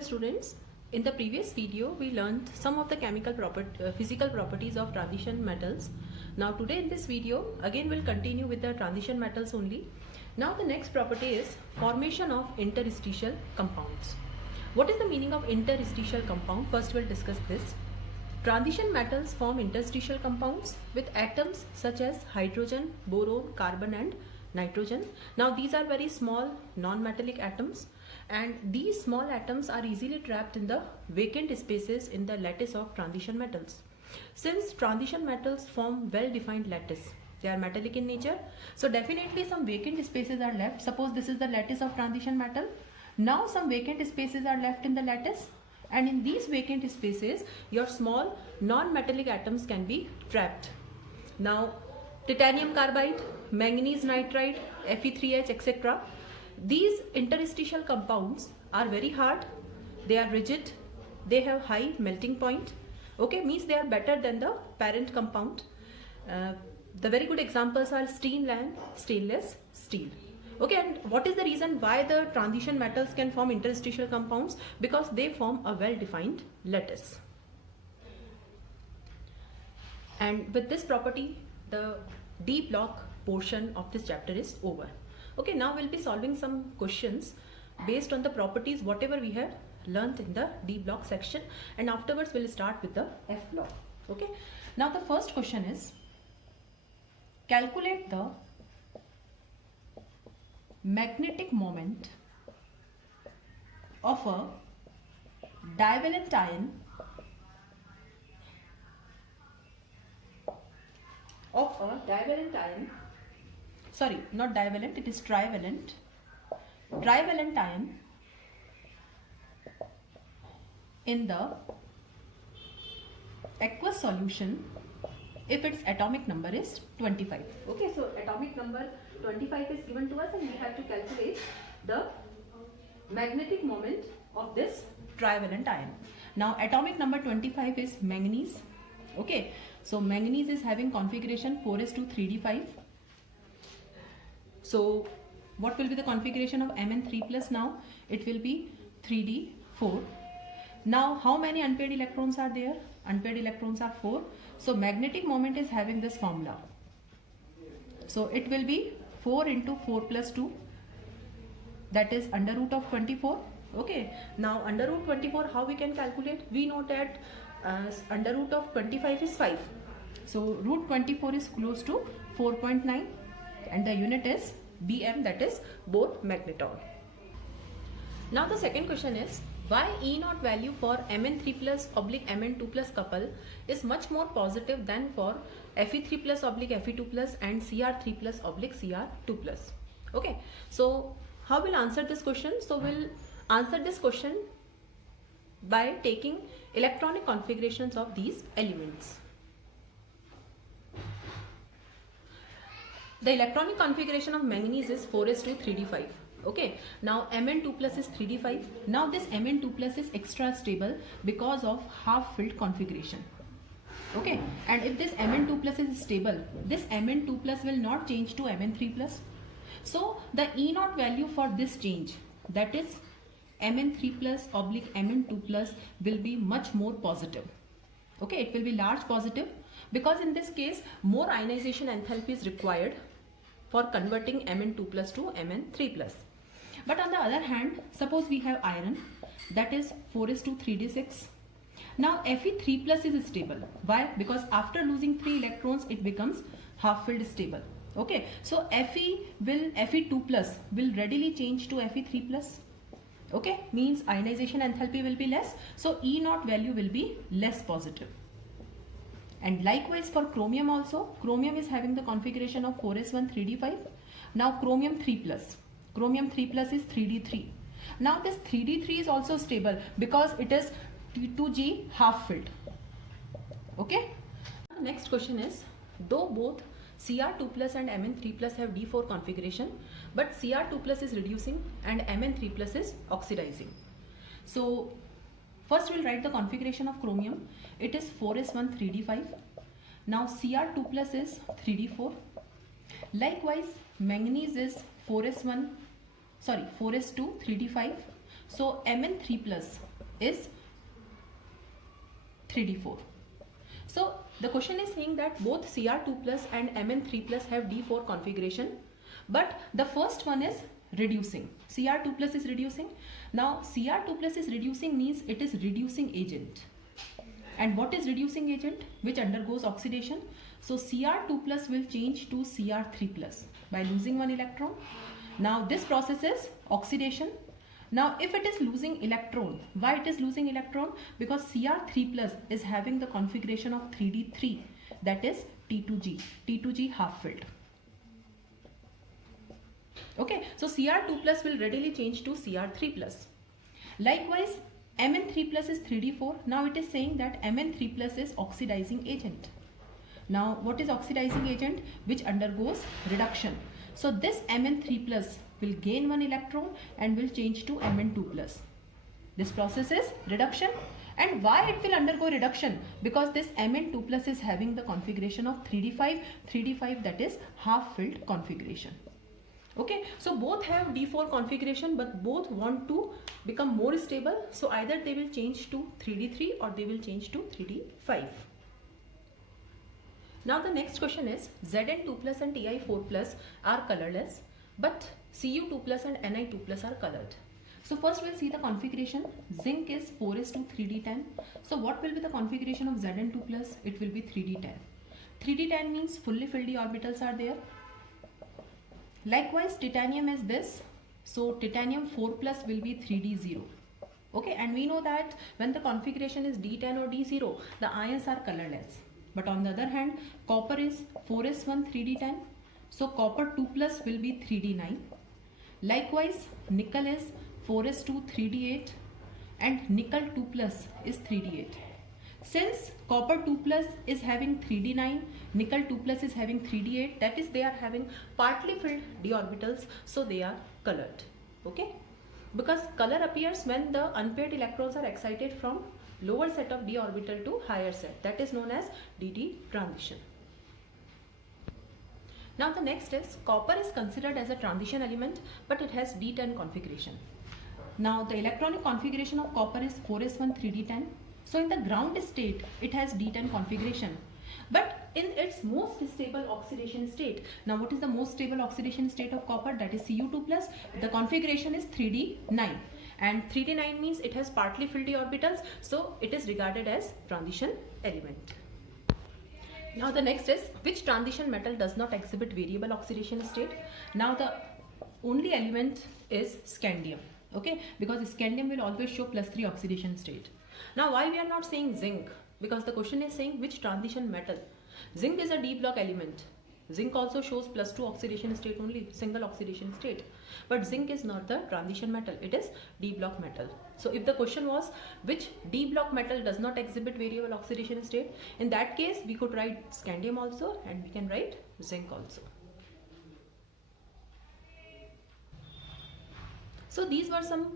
Dear students, in the previous video we learned some of the physical properties of transition metals. Now today in this video again we'll continue with the transition metals only. Now the next property is formation of interstitial compounds. What is the meaning of interstitial compound? First we'll discuss this. Transition metals form interstitial compounds with atoms such as hydrogen, boron, carbon and nitrogen. Now these are very small non-metallic atoms, and these small atoms are easily trapped in the vacant spaces in the lattice of transition metals. Since transition metals form well-defined lattice, they are metallic in nature, so definitely some vacant spaces are left. Suppose this is the lattice of transition metal. Now some vacant spaces are left in the lattice, and in these vacant spaces your small non-metallic atoms can be trapped. Now titanium carbide, manganese nitride, Fe3H, etc. These interstitial compounds are very hard, they are rigid, they have high melting point. Okay, means they are better than the parent compound. The very good examples are steel and stainless steel. Okay, and what is the reason why the transition metals can form interstitial compounds? Because they form a well-defined lattice. And with this property, the D block portion of this chapter is over. Okay, now we'll be solving some questions based on the properties whatever we have learnt in the D block section, and afterwards we'll start with the F block. Okay, now the first question is, calculate the magnetic moment of a divalent ion sorry, not divalent, it is trivalent ion in the aqueous solution if its atomic number is 25. Okay, so atomic number 25 is given to us, and we have to calculate the magnetic moment of this trivalent ion. Now atomic number 25 is manganese. Okay, so manganese is having configuration 4s2 3d5. So what will be the configuration of Mn3 plus now? It will be 3d4. Now how many unpaired electrons are there? Unpaired electrons are 4. So magnetic moment is having this formula. So it will be 4 into 4 plus 2, that is under root of 24. Okay, now under root 24 how we can calculate? We know that under root of 25 is 5. So root 24 is close to 4.9 and the unit is Bm, that is Bohr magneton. Now the second question is, why E0 value for Mn3 plus oblique Mn2 plus couple is much more positive than for Fe3 plus oblique Fe2 plus and Cr3 plus oblique Cr2 plus. Okay, so how we'll answer this question? So we'll answer this question by taking electronic configurations of these elements. The electronic configuration of manganese is 4s2 3d5. Okay, now Mn2 plus is 3d5. Now this Mn2 plus is extra stable because of half filled configuration. Okay, and if this Mn2 plus is stable, this Mn2 plus will not change to Mn3 plus. So the E0 value for this change, that is Mn3 plus oblique Mn2 plus, will be much more positive. Okay, it will be large positive because in this case more ionization enthalpy is required for converting Mn2 plus to Mn3 plus. But on the other hand, suppose we have iron, that is 4s2 3d6. Now Fe3 plus is stable. Why? Because after losing 3 electrons it becomes half filled stable. Okay, so Fe2 plus will readily change to Fe3 plus. Okay, means ionization enthalpy will be less, so E0 value will be less positive. And likewise for chromium also, chromium is having the configuration of 4s1 3d5. Now chromium 3 plus is 3d3. Now this 3d3 is also stable because it is T2G half filled. Okay. Next question is, though both Cr2 plus and Mn3 plus have D4 configuration, but Cr2 plus is reducing and Mn3 plus is oxidizing. So first we'll write the configuration of chromium. It is 4s1 3d5. Now Cr2 plus is 3d4. Likewise manganese is 4s2 3d5. So Mn3 plus is 3d4. So the question is saying that both Cr2 plus and Mn3 plus have d4 configuration, but the first one is reducing. Cr2 plus is reducing. Now Cr2 plus is reducing means it is reducing agent. And what is reducing agent? Which undergoes oxidation. So Cr2 plus will change to Cr3 plus by losing one electron. Now this process is oxidation. Now if it is losing electron, why it is losing electron? Because Cr3 plus is having the configuration of 3d3, that is T2G half filled. Okay, so Cr2 plus will readily change to Cr3 plus. Likewise, Mn3 plus is 3d4. Now it is saying that Mn3 plus is oxidizing agent. Now what is oxidizing agent? Which undergoes reduction. So this Mn3 plus will gain one electron and will change to Mn2 plus. This process is reduction. And why it will undergo reduction? Because this Mn2 plus is having the configuration of 3d5, that is half filled configuration. Okay, so both have d4 configuration, but both want to become more stable. So either they will change to 3d3 or they will change to 3d5. Now the next question is Zn2 plus and Ti4 plus are colorless, but Cu2 plus and Ni2 plus are colored. So first we'll see the configuration. Zinc is 4s2 3d10. So what will be the configuration of Zn2 plus? It will be 3d10. 3d10 means fully filled d orbitals are there. Likewise, titanium is this. So titanium 4 plus will be 3d0. Okay, and we know that when the configuration is d10 or d0, the ions are colorless. But on the other hand, copper is 4s1 3d10. So copper 2 plus will be 3d9. Likewise, nickel is 4s2 3d8 and nickel 2 plus is 3d8. Since copper 2 plus is having 3d9, nickel 2 plus is having 3d8, that is they are having partly filled d orbitals, so they are colored. Okay, because color appears when the unpaired electrons are excited from lower set of d orbital to higher set, that is known as dd transition. Now the next is copper is considered as a transition element, but it has d10 configuration. Now the electronic configuration of copper is 4s1 3d10. So in the ground state, it has d10 configuration, but in its most stable oxidation state. Now what is the most stable oxidation state of copper? That is Cu2 plus. The configuration is 3d9, and 3d9 means it has partly filled d orbitals, so it is regarded as transition element. Now the next is which transition metal does not exhibit variable oxidation state? Now the only element is scandium. Okay, because scandium will always show +3 oxidation state. Now why we are not saying zinc? Because the question is saying which transition metal. Zinc is a d block element. Zinc also shows +2 oxidation state only, single oxidation state. But zinc is not the transition metal, it is d block metal. So if the question was which d block metal does not exhibit variable oxidation state, in that case we could write scandium also, and we can write zinc also. So these were some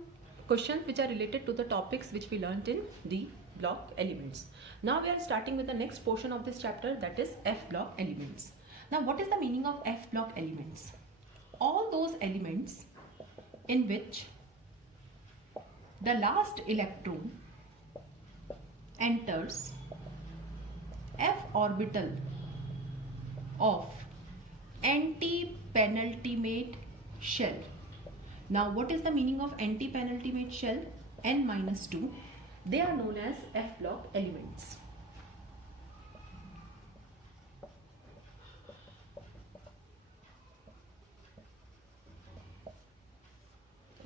questions which are related to the topics which we learnt in D block elements. Now we are starting with the next portion of this chapter, that is F block elements. Now what is the meaning of F block elements? All those elements in which the last electron enters F orbital of anti-penultimate shell. Now what is the meaning of anti-penultimate shell? N-2. They are known as F block elements.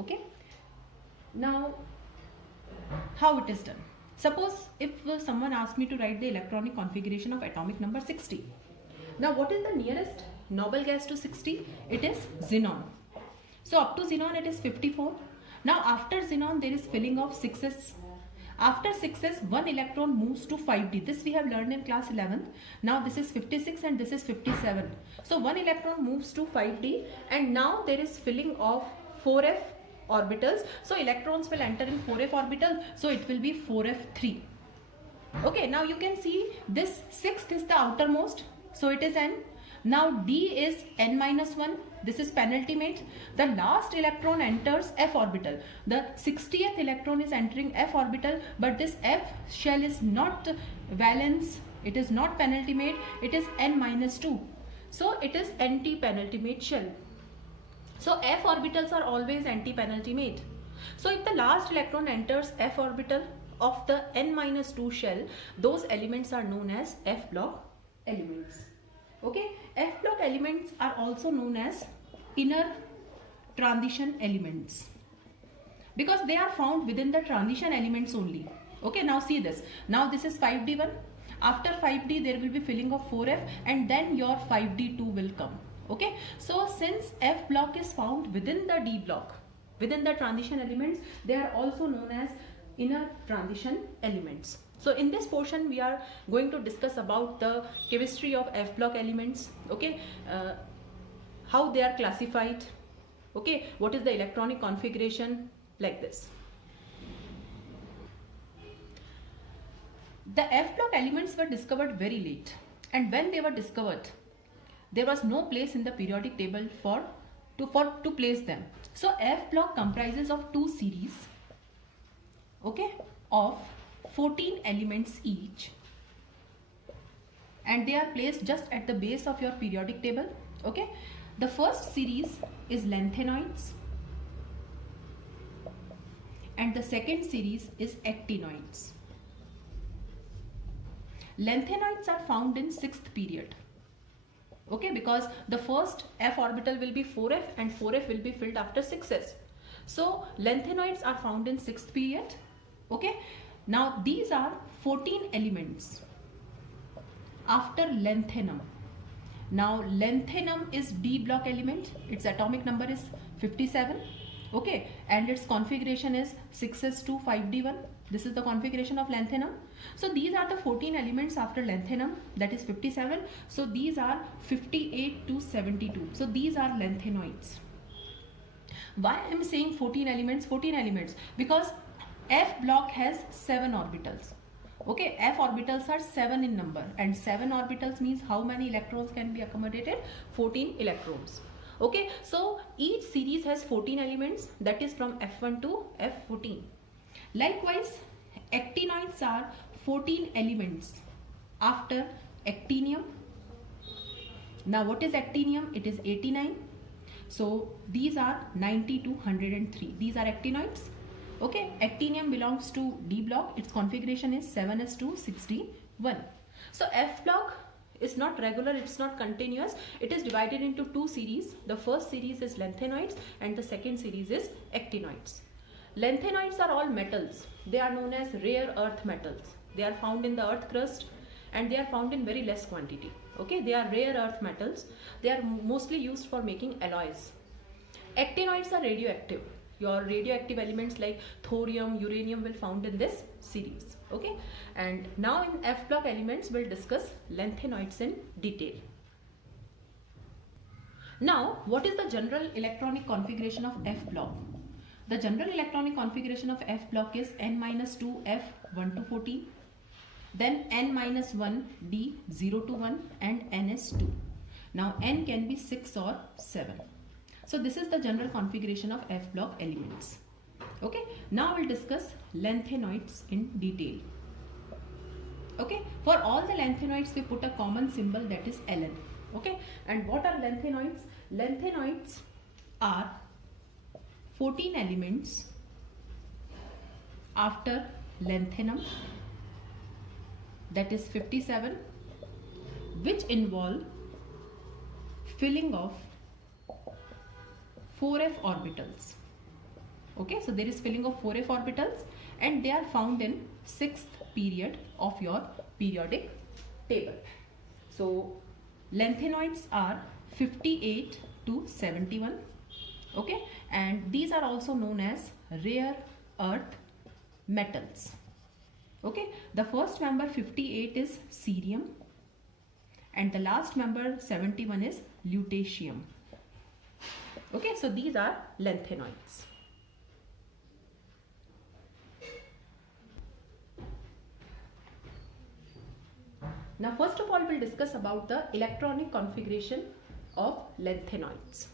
Okay. Now how it is done? Suppose if someone asks me to write the electronic configuration of atomic number 60. Now what is the nearest noble gas to 60? It is xenon. So up to xenon it is 54. Now after xenon there is filling of 6s. After 6s, one electron moves to 5d. This we have learned in class 11. Now this is 56 and this is 57. So one electron moves to 5d, and now there is filling of 4f orbitals. So electrons will enter in 4f orbital. So it will be 4f3. Okay, now you can see this 6th is the outermost. So it is n. Now d is n-1. This is penultimate. The last electron enters f orbital. The 60th electron is entering f orbital, but this f shell is not valence. It is not penultimate. It is n minus 2. So it is anti-penultimate shell. So f orbitals are always anti-penultimate. So if the last electron enters f orbital of the n minus 2 shell, those elements are known as f block elements. Okay, f block elements are also known as inner transition elements because they are found within the transition elements only. Okay, now see this. Now this is 5d1. After 5d there will be filling of 4f and then your 5d2 will come. Okay, so since f block is found within the d block, within the transition elements, they are also known as inner transition elements. So in this portion we are going to discuss about the chemistry of f block elements. Okay, how they are classified. Okay, what is the electronic configuration, like this. The f block elements were discovered very late, and when they were discovered there was no place in the periodic table to place them. So f block comprises of two series, okay, of 14 elements each, and they are placed just at the base of your periodic table. Okay, the first series is lanthanoids and the second series is actinoids. Lanthanoids are found in 6th period. Okay, because the first f orbital will be 4f and 4f will be filled after 6s. So lanthanoids are found in 6th period. Okay, now these are 14 elements after lanthanum. Now lanthanum is d block element. Its atomic number is 57. Okay, and its configuration is 6s2 5d1. This is the configuration of lanthanum. So these are the 14 elements after lanthanum, that is 57. So these are 58 to 72. So these are lanthanoids. Why I am saying 14 elements? 14 elements because f block has 7 orbitals. Okay, f orbitals are 7 in number, and 7 orbitals means how many electrons can be accommodated? 14 electrons. Okay, so each series has 14 elements, that is from f1 to f14. Likewise, actinoids are 14 elements after actinium. Now what is actinium? It is 89. So these are 90 to 103. These are actinoids. Okay, actinium belongs to D block. Its configuration is 7s2 6d1. So F block is not regular, it's not continuous. It is divided into two series. The first series is lanthanoids and the second series is actinoids. Lanthanoids are all metals. They are known as rare earth metals. They are found in the earth crust and they are found in very less quantity. Okay, they are rare earth metals. They are mostly used for making alloys. Actinoids are radioactive. Your radioactive elements like thorium, uranium will found in this series. Okay, and now in F block elements we'll discuss lanthanoids in detail. Now, what is the general electronic configuration of F block? The general electronic configuration of F block is n-2 F 1 to 14, then n-1 D 0 to 1 and ns2. Now n can be 6 or 7. So this is the general configuration of F block elements. Okay, now we'll discuss lanthanoids in detail. Okay, for all the lanthanoids we put a common symbol, that is Ln. Okay, and what are lanthanoids? Lanthanoids are 14 elements after lanthanum, that is 57, which involve filling of 4f orbitals. Okay, so there is filling of 4f orbitals and they are found in 6th period of your periodic table. So lanthanoids are 58 to 71. Okay, and these are also known as rare earth metals. Okay, the first member 58 is cerium and the last member 71 is lutetium. Okay, so these are lanthanoids. Now first of all we'll discuss about the electronic configuration of lanthanoids.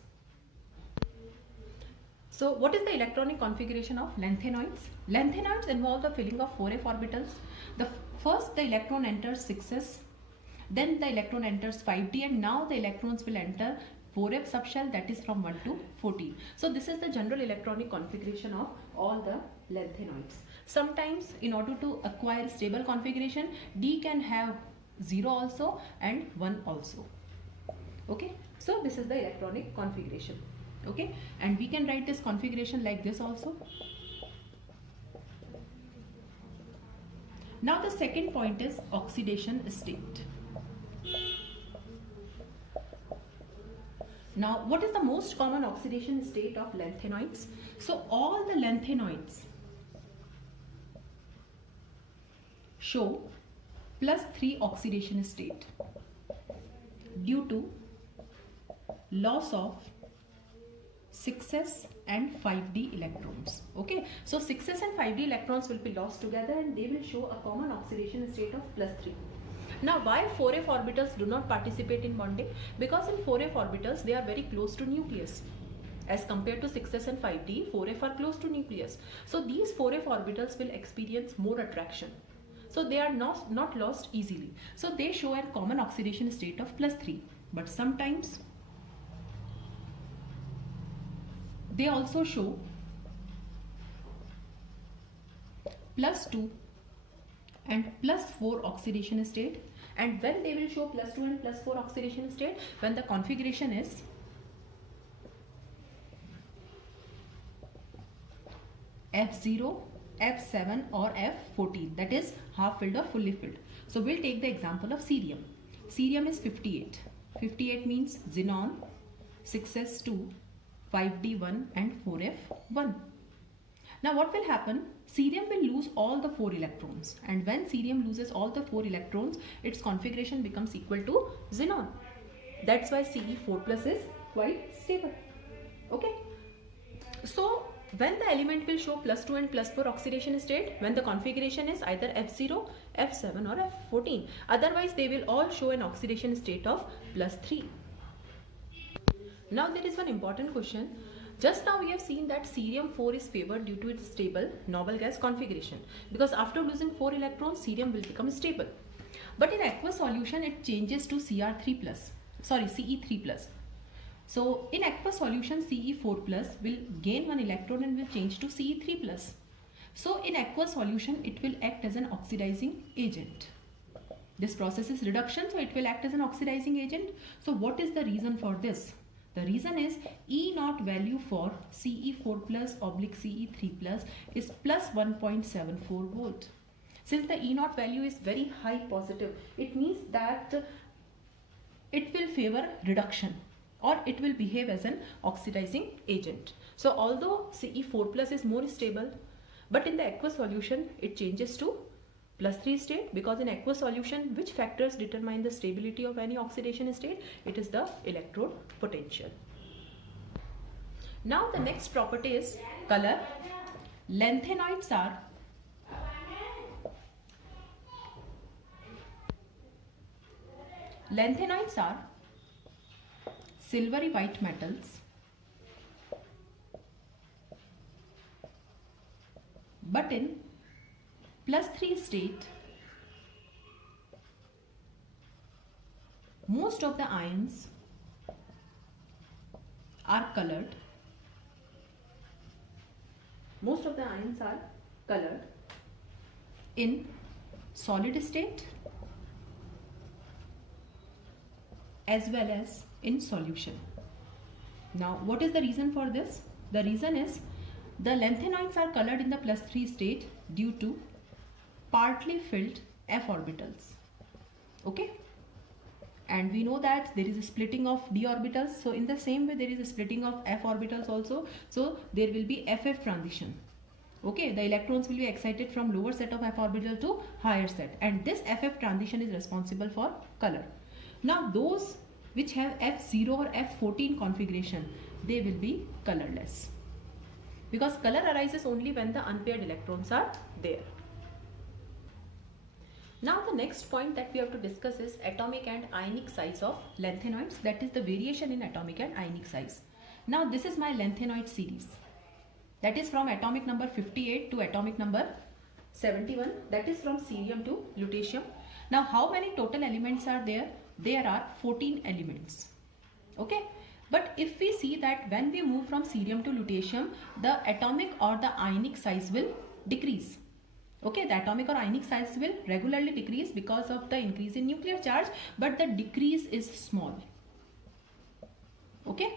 So what is the electronic configuration of lanthanoids? Lanthanoids involve the filling of 4f orbitals. First the electron enters 6s, then the electron enters 5d, and now the electrons will enter 4f subshell, that is from 1 to 14. So this is the general electronic configuration of all the lanthanoids. Sometimes in order to acquire stable configuration, D can have 0 also and 1 also. Okay, so this is the electronic configuration. Okay, and we can write this configuration like this also. Now the second point is oxidation state. Now what is the most common oxidation state of lanthanoids? So all the lanthanoids show +3 oxidation state due to loss of 6s and 5d electrons. Okay, so 6s and 5d electrons will be lost together and they will show a common oxidation state of +3. Now why 4f orbitals do not participate in bonding? Because in 4f orbitals they are very close to nucleus. As compared to 6s and 5d, 4f are close to nucleus. So these 4f orbitals will experience more attraction. So they are not lost easily. So they show a common oxidation state of +3. But sometimes they also show +2 and +4 oxidation state. And when they will show +2 and +4 oxidation state, when the configuration is F0, F7 or F14, that is half filled or fully filled. So we'll take the example of cerium. Cerium is 58. 58 means xenon, 6s2, 5d1 and 4f1. Now what will happen? Cerium will lose all the 4 electrons, and when cerium loses all the 4 electrons, its configuration becomes equal to xenon. That's why Ce4+ is quite stable. Okay. So when the element will show +2 and +4 oxidation state, when the configuration is either F0, F7 or F14. Otherwise they will all show an oxidation state of +3. Now there is one important question. Just now we have seen that cerium 4 is favored due to its stable noble gas configuration, because after losing 4 electrons cerium will become stable. But in aqueous solution it changes to Ce3+. So in aqueous solution Ce4+ will gain 1 electron and will change to Ce3+. So in aqueous solution it will act as an oxidizing agent. This process is reduction, so it will act as an oxidizing agent. So what is the reason for this? The reason is E0 value for Ce4+/Ce3+ is +1.74 volt. Since the E0 value is very high positive, it means that it will favor reduction, or it will behave as an oxidizing agent. So although Ce4+ is more stable, but in the aqueous solution it changes to +3 state, because in aqueous solution which factors determine the stability of any oxidation state? It is the electrode potential. Now the next property is color. Lanthanoids are silvery white metals, but in +3 state most of the ions are colored. Most of the ions are colored in solid state as well as in solution. Now what is the reason for this? The reason is the lanthanoids are colored in the +3 state due to partly filled f orbitals. Okay, and we know that there is a splitting of d orbitals, so in the same way there is a splitting of f orbitals also, so there will be ff transition. Okay, the electrons will be excited from lower set of f orbital to higher set, and this ff transition is responsible for color. Now those which have F0 or F14 configuration, they will be colorless, because color arises only when the unpaired electrons are there. Now the next point that we have to discuss is atomic and ionic size of lanthanoids, that is the variation in atomic and ionic size. Now this is my lanthanoid series. that is from atomic number 58 to atomic number 71, that is from cerium to lutetium. Now how many total elements are there? There are 14 elements. Okay, but if we see that when we move from cerium to lutetium, the atomic or the ionic size will decrease. Okay, the atomic or ionic size will regularly decrease because of the increase in nuclear charge, but the decrease is small. Okay,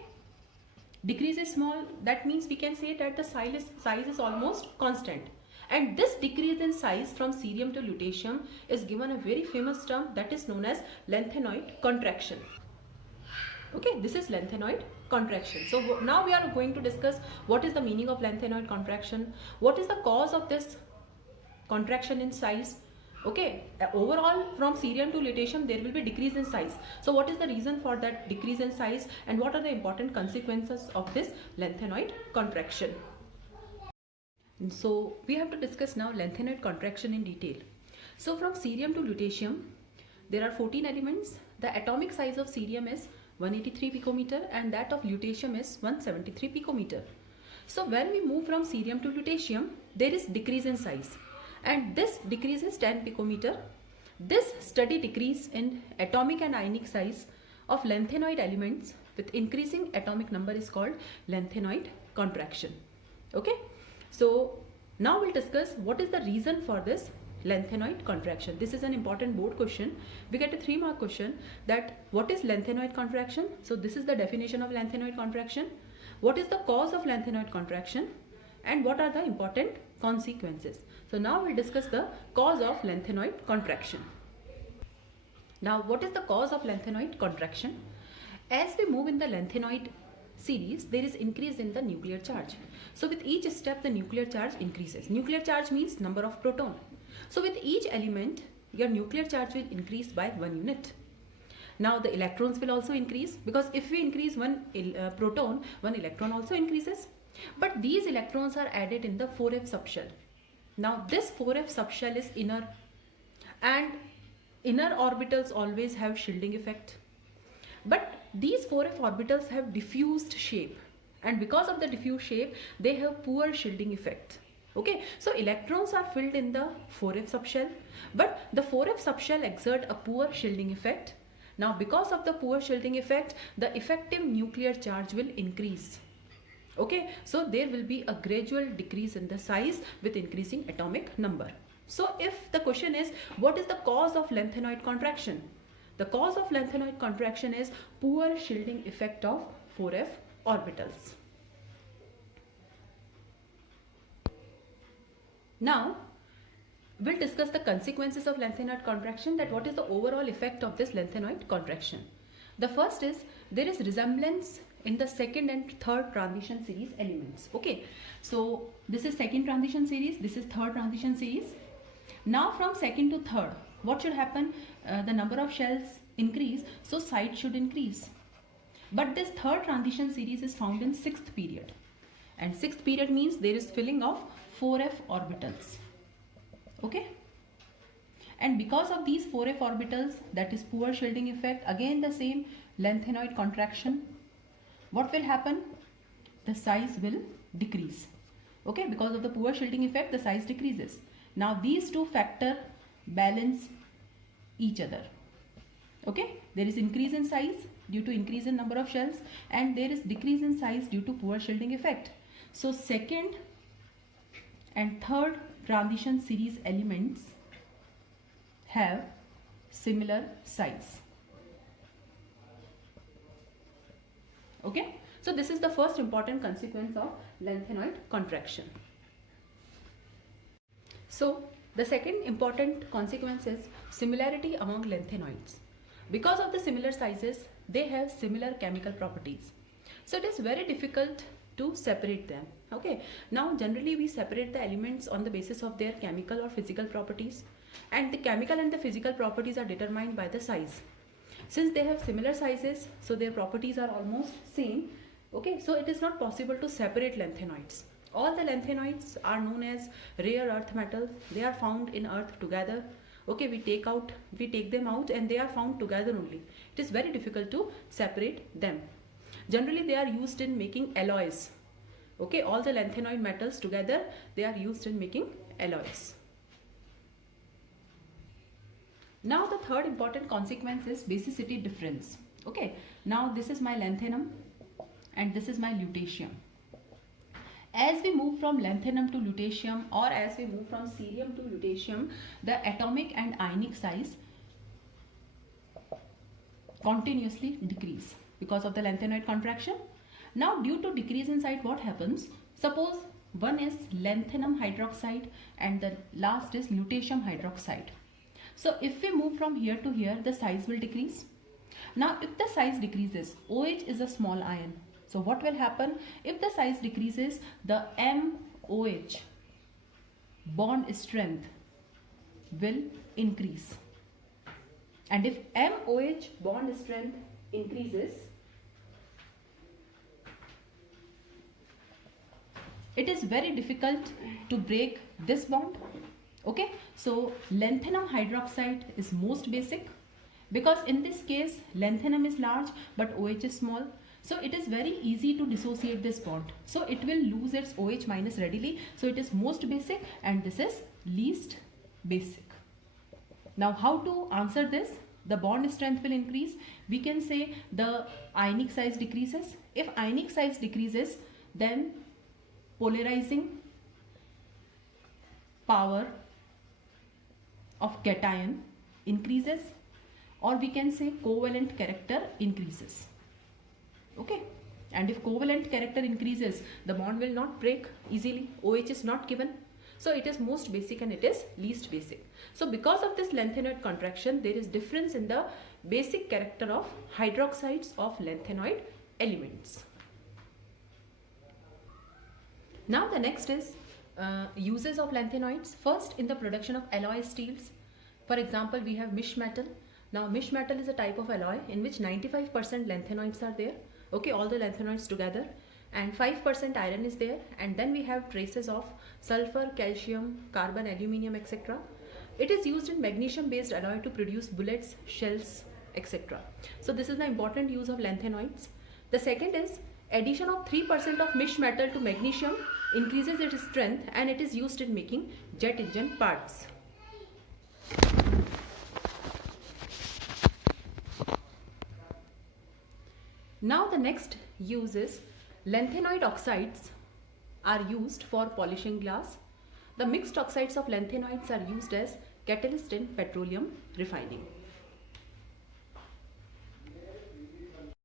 decrease is small, that means we can say that the size is almost constant. And this decrease in size from cerium to lutetium is given a very famous term that is known as lanthanoid contraction. Okay, this is lanthanoid contraction. So now we are going to discuss what is the meaning of lanthanoid contraction, what is the cause of this contraction in size. Okay, overall from cerium to lutetium there will be decrease in size. So what is the reason for that decrease in size, and what are the important consequences of this lanthanoid contraction? So we have to discuss now lanthanoid contraction in detail. So from cerium to lutetium there are 14 elements. The atomic size of cerium is 183 picometer and that of lutetium is 173 picometer. So when we move from cerium to lutetium, there is decrease in size, and this decrease is 10 picometer. This steady decrease in atomic and ionic size of lanthanoid elements with increasing atomic number is called lanthanoid contraction. Okay, so now we'll discuss what is the reason for this lanthanoid contraction. This is an important board question. We get a 3-mark question that what is lanthanoid contraction? So this is the definition of lanthanoid contraction. What is the cause of lanthanoid contraction, and what are the important consequences? So now we'll discuss the cause of lanthanoid contraction. Now what is the cause of lanthanoid contraction? As we move in the lanthanoid series, there is increase in the nuclear charge. So with each step the nuclear charge increases. Nuclear charge means number of proton. So with each element your nuclear charge will increase by 1 unit. Now the electrons will also increase, because if we increase one proton, one electron also increases. But these electrons are added in the 4f subshell. Now this 4f subshell is inner, and inner orbitals always have shielding effect. But these 4f orbitals have diffused shape, and because of the diffuse shape they have poor shielding effect. Okay, so electrons are filled in the 4f subshell, but the 4f subshell exert a poor shielding effect. Now because of the poor shielding effect, the effective nuclear charge will increase. Okay, so there will be a gradual decrease in the size with increasing atomic number. So if the question is what is the cause of lanthanoid contraction, the cause of lanthanoid contraction is poor shielding effect of 4f orbitals. Now we'll discuss the consequences of lanthanoid contraction, that what is the overall effect of this lanthanoid contraction. The first is there is resemblance in the second and third transition series elements. Okay, so this is second transition series, this is third transition series. Now from second to third, what should happen? The number of shells increase, so size should increase. But this third transition series is found in 6th period, and 6th period means there is filling of 4f orbitals. Okay, and because of these 4f orbitals, that is poor shielding effect, again the same lanthanoid contraction, what will happen? The size will decrease. Okay, because of the poor shielding effect the size decreases. Now these two factors balance each other. Okay, there is increase in size due to increase in number of shells, and there is decrease in size due to poor shielding effect. So second and third transition series elements have similar size. Okay, so this is the first important consequence of lanthanoid contraction. So the second important consequence is similarity among lanthanoids. Because of the similar sizes, they have similar chemical properties. So it is very difficult to separate them. Okay, now generally we separate the elements on the basis of their chemical or physical properties, and the chemical and the physical properties are determined by the size. Since they have similar sizes, so their properties are almost same. Okay, so it is not possible to separate lanthanoids. All the lanthanoids are known as rare earth metals. They are found in earth together. Okay, we take them out and they are found together only. It is very difficult to separate them. Generally they are used in making alloys. Okay, all the lanthanoid metals together, they are used in making alloys. Now the third important consequence is basicity difference. Okay, now this is my lanthanum and this is my lutetium. As we move from lanthanum to lutetium, or as we move from cerium to lutetium, the atomic and ionic size continuously decrease because of the lanthanoid contraction. Now due to decrease in size, what happens? Suppose one is lanthanum hydroxide and the last is lutetium hydroxide. So if we move from here to here, the size will decrease. Now if the size decreases, OH is a small ion. So what will happen? If the size decreases, the MOH bond strength will increase. And if MOH bond strength increases, it is very difficult to break this bond. Okay, so lanthanum hydroxide is most basic, because in this case lanthanum is large but OH is small. So it is very easy to dissociate this bond. So it will lose its OH minus readily. So it is most basic and this is least basic. Now how to answer this? The bond strength will increase. We can say the ionic size decreases. If ionic size decreases, then polarizing power of cation increases, or we can say covalent character increases. Okay, and if covalent character increases, the bond will not break easily. OH is not given. So it is most basic and it is least basic. So because of this lanthanoid contraction, there is difference in the basic character of hydroxides of lanthanoid elements. Now the next is uses of lanthanoids. First, in the production of alloy steels. For example, we have mish metal. Now mish metal is a type of alloy in which 95% lanthanoids are there. Okay, all the lanthanoids together, and 5% iron is there, and then we have traces of sulfur, calcium, carbon, aluminium, etc. It is used in magnesium based alloy to produce bullets, shells, etc. So this is the important use of lanthanoids. The second is addition of 3% of mish metal to magnesium increases its strength, and it is used in making jet engine parts. Now the next use is lanthanoid oxides are used for polishing glass. The mixed oxides of lanthanoids are used as catalyst in petroleum refining.